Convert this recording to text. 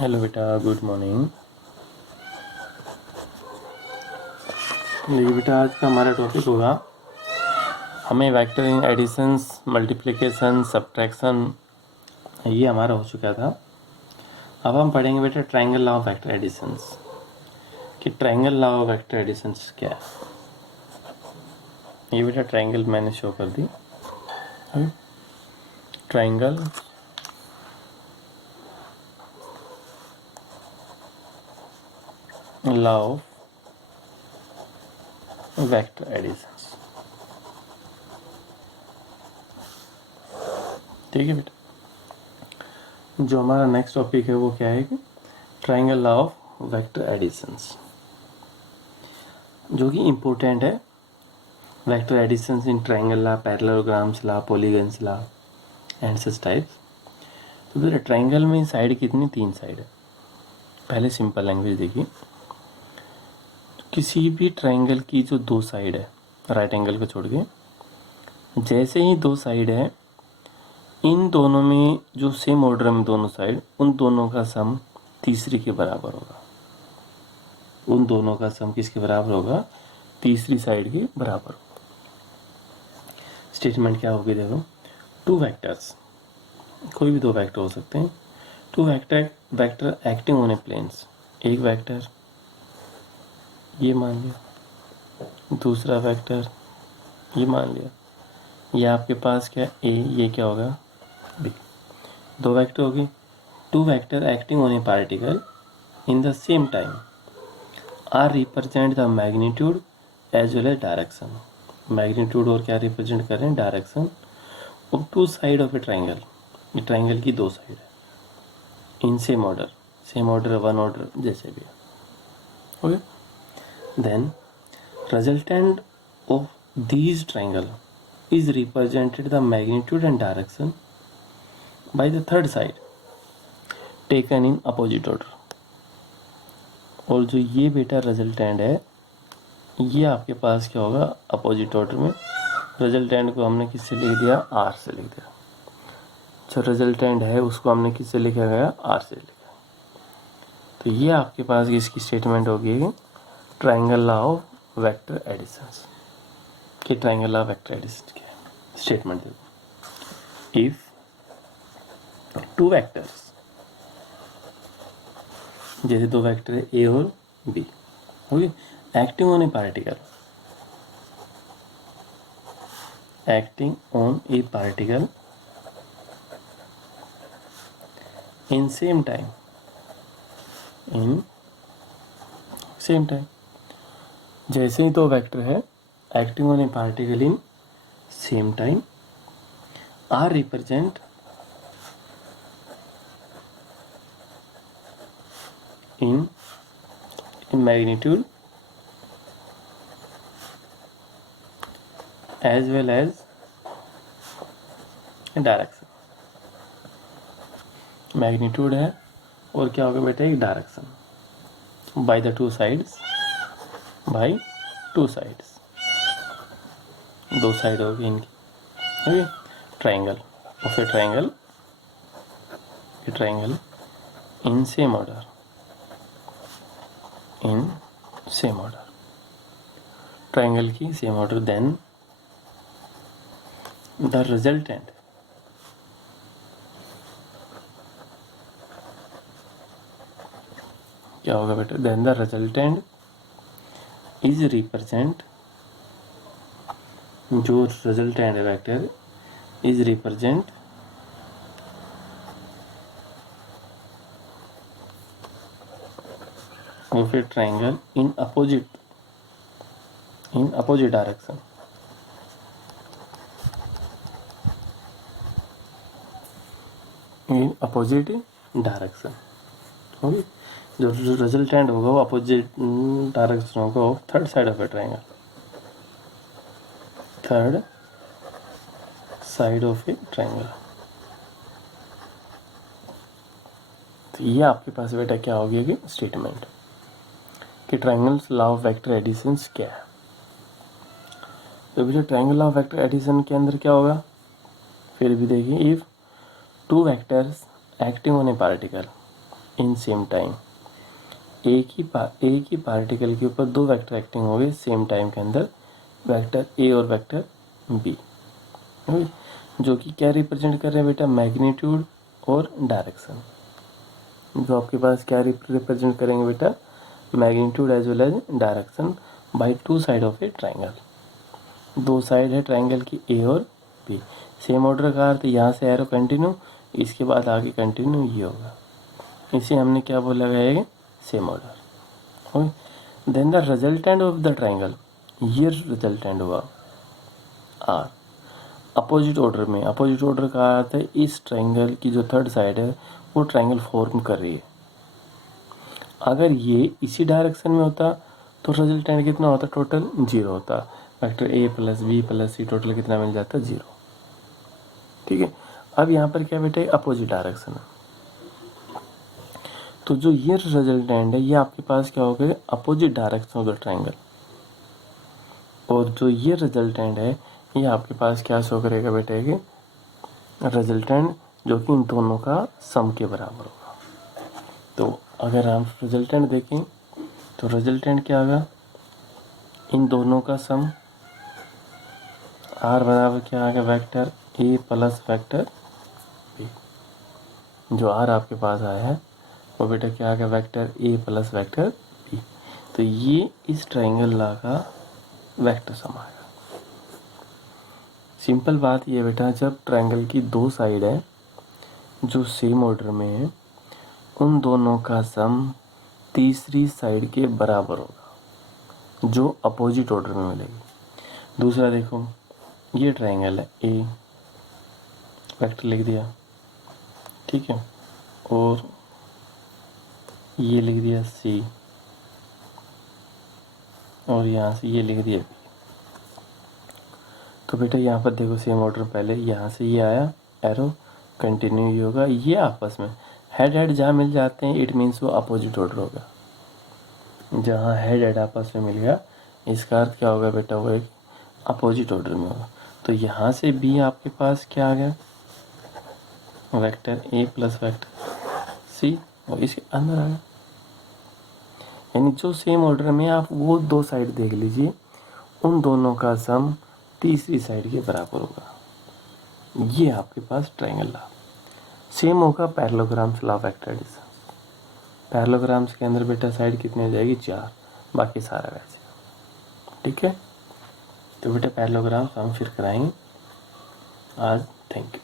Hello बेटा, good morning. देखिए बेटा, आज का हमारा टॉपिक होगा, हमें वेक्टरिंग, एडिशंस, मल्टीप्लिकेशन, सब्ट्रैक्शन ये हमारा हो चुका था। अब हम पढ़ेंगे बेटा triangle law of vector additions कि triangle law of vector additions क्या है। ये बेटा ट्रायंगल मैंने शो कर दी। Triangle law of vector additions, ठीक है बेटा। जो हमारा नेक्स्ट टॉपिक है वो क्या है कि triangle law of vector additions, जो कि इम्पोर्टेंट है। Vector additions in triangle law, parallelograms law, polygons law and such types. तो फिर ट्रायंगल में साइड कितनी? 3 साइड है। पहले सिंपल लैंग्वेज देखिए, किसी भी ट्रायंगल की जो 2 साइड है, राइट एंगल को छोड़ के, जैसे ही 2 साइड है, इन दोनों में जो सेम ऑर्डर में दोनों साइड, उन दोनों का सम तीसरी के बराबर होगा। उन दोनों का सम किसके बराबर होगा? तीसरी साइड के बराबर होगा। स्टेटमेंट क्या होगी? देखो, 2 वेक्टर्स, कोई भी 2 वेक्टर हो सकते हैं। 2 vector acting on a planes. एक वेक्टर ये मान लिया, दूसरा वेक्टर ये मान लिया। ये आपके पास क्या ए, ये क्या होगा? बी। 2 वेक्टर होगी। 2 vector acting on a particle in the same time are represent the magnitude as well as direction. Magnitude और क्या रिप्रेजेंट कर रहे हैं? Direction of 2 side of a triangle. ये ट्राइंगल की 2 साइड है, in same order, same order, 1 order, जैसे भी। Okay, then resultant of these triangle is represented the magnitude and direction by the third side taken in opposite order। और जो ये बेटा resultant है, ये आपके पास क्या होगा? अपोजिट ऑर्डर में। रिजल्टेंट को हमने किससे लिख दिया? आर से लिख दिया। जो रिजल्टेंट है उसको हमने किससे लिखा गया? आर से लिखा। तो ये आपके पास इसकी स्टेटमेंट होगी triangle law of vector additions. कि triangle law of vector addition क्या है? स्टेटमेंट देखो, इफ 2 वेक्टर्स, जैसे 2 वेक्टर है ए और B, okay, acting on a particle, acting on a particle in same time, in same time. जैसे ही 2 vector है acting on a particle in same time are represent in magnitude as well as direction. Magnitude है और क्या होगा बेटा? एक direction. By the 2 sides, by 2 sides, 2 side होगी इनकी। Okay, triangle of a triangle, a triangle in same order, in same order, triangle की same order. Then the resultant, क्या होगा बेटा? Then the resultant is represent, जो resultant है vector is represent of a triangle in opposite direction, in opposite direction। Okay, जो resultant होगा वो opposite direction होगा of third side of a triangle, third side of a triangle. तो ये आपके पास बेटा क्या होगी कि स्टेटमेंट कि triangle law of vector additions क्या है। तो बेटा triangle law of vector addition के अंदर क्या होगा? फिर भी देखिए, if 2 vectors acting on a particle, in same time. एक ही पार्टिकल के ऊपर दो वेक्टर एक्टिंग हो गए सेम टाइम के अंदर, वेक्टर ए और वेक्टर बी, जो कि क्या रिप्रेजेंट कर रहे हैं बेटा, मैग्नीट्यूड और डायरेक्शन। जो आपके पास क्या रिप्रेजेंट करेंगे बेटा, magnitude as well as direction by two side of a triangle. दो साइड है ट्राइंगल की ए और बी, सेम ऑर्डर का अर्थ यहाँ से एरो कंटिन्यू, इसके बाद आगे कंटिन्यू ये होगा, इसे हमने क्या बोला गया है, same order. Then the resultant of the triangle, ये रिजल्टेंट हुआ आर अपोजिट ऑर्डर में। अपोजिट ऑर्डर का अर्थ है इस ट्राइंगल की जो थर्ड साइड है वो ट्राइंगल फॉर्म कर रही है। अगर ये इसी डायरेक्शन में होता तो रिजल्टेंट कितना होता, टोटल 0 होता। Vector A plus B plus C total कितना मिल जाता, 0। ठीक है, अब यहाँ पर क्या बेटा, अपोजिट डायरेक्शन है, तो जो ये रिजल्टेंट है ये आपके पास क्या हो गया, opposite direction of the triangle. और जो ये रिजल्टेंट है ये आपके पास क्या शो करेगा बेटा, कि रिजल्टेंट जो कि इन दोनों का सम के बराबर होगा। तो अगर हम रिजल्टेंट देखें तो रिजल्टेंट क्या होगा, इन दोनों का सम, आर बराबर क्या आ गया, vector A plus vector B. जो आर आपके पास आया है वो बेटा क्या आ गया, vector A plus vector B. तो ये इस ट्राइंगल ला का वेक्टर सम आएगा। सिंपल बात ये बेटा, जब ट्राइंगल की दो साइड है जो सेम ऑर्डर में है, उन दोनों का सम तीसरी साइड के बराबर होगा जो अपोजिट ऑर्डर में मिलेगी। दूसरा देखो, ये ट्राइंगल है ए, वेक्टर लिख दिया, ठीक है, और ये लिख दिया सी, और यहाँ से ये लिख दिया बी। तो बेटा यहाँ पर देखो सेम ऑर्डर, पहले यहाँ से ये आया एरो कंटिन्यू ही होगा, ये आपस में हेड हेड जहाँ मिल जाते हैं इट मीन्स वो अपोजिट ऑर्डर होगा। जहाँ हेड हेड आपस में मिल गया इसका अर्थ क्या होगा बेटा, वो एक अपोजिट ऑर्डर में होगा। तो यहाँ से बी आपके पास क्या आ गया, vector A plus vector C, और इसके अंदर आ गया। यानी जो सेम ऑर्डर में आप वो दो साइड देख लीजिए, उन दोनों का सम तीसरी साइड के बराबर होगा। ये आपके पास ट्राइंगल ला सेम होगा parallelograms law of vector addition. Parallelograms के अंदर बेटा साइड कितनी हो जाएगी, 4, बाकी सारा वैसे। ठीक है, तो बेटा पैरेललोग्राम्स हम फिर कराएंगे आज। Thank you.